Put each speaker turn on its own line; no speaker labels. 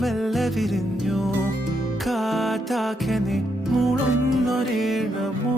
മെല്ലെ വിരിഞ്ഞു. കാറ്റാകെ നീ മുളുന്നൊരീണമോ